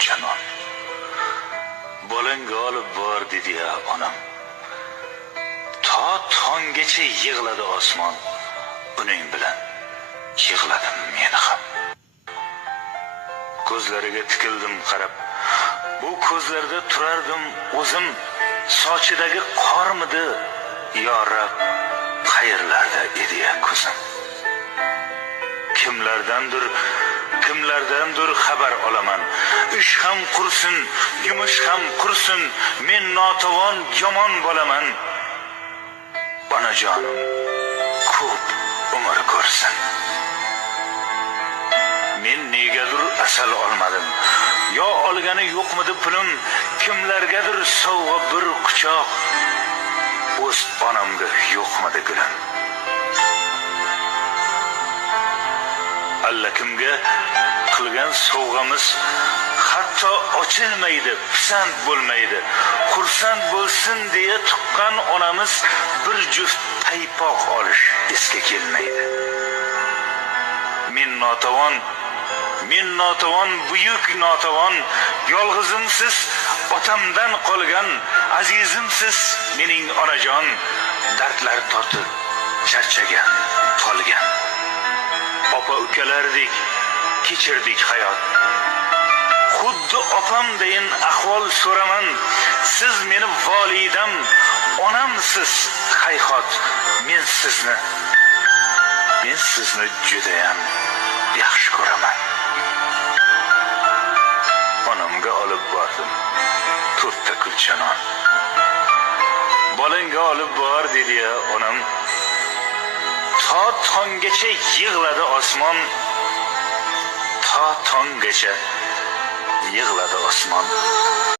kulcha non. Bolangga olib bor dedi ya onam. To tonggacha yig'ladi osmon. Buning bilan yig'ladim men ham. Ko'zlariga tikildim qarab. Bu ko'zlarda turardim o'zim, sochidagi qormidi yo Rab, qayerlarda edi ya ko'zim. Kimlardandir xabar olaman. Ish ham qursin, yumush ham qursin, men notavon yomon bo'laman. Onajonim ko'p umr ko'rsin. Men negadir asal olmadim. Yo olgani yo'qmidi pulim, kimlargadir sovg'a bir quchoq. O'z onamga yo'qmidi gulim. Allakimga qilgan sovg'amiz hatto ochilmaydi, pisand bo'lmaydi. Xursand bo'lsin deya tuqqan onamiz bir juft paypoq olish esga kelmaydi. Men notavon, buyuk notavon, yolg'izimsiz otamdan qolgan, azizimsiz mening onajon, dardlar tortib charchagan, qolgan. Opa ukalardek kechirdik hayot. Xuddi opamdayin ahvol so'raman. Siz meni volidam, onamsiz hayhot. Men sizni judayam yaxshi ko'raman. Onamga olib bordim 4 ta kulcha non. Bolangga olib bor dedi ya onam. To tonggacha yig'ladi osmon. To tonggacha yig'ladi osmon.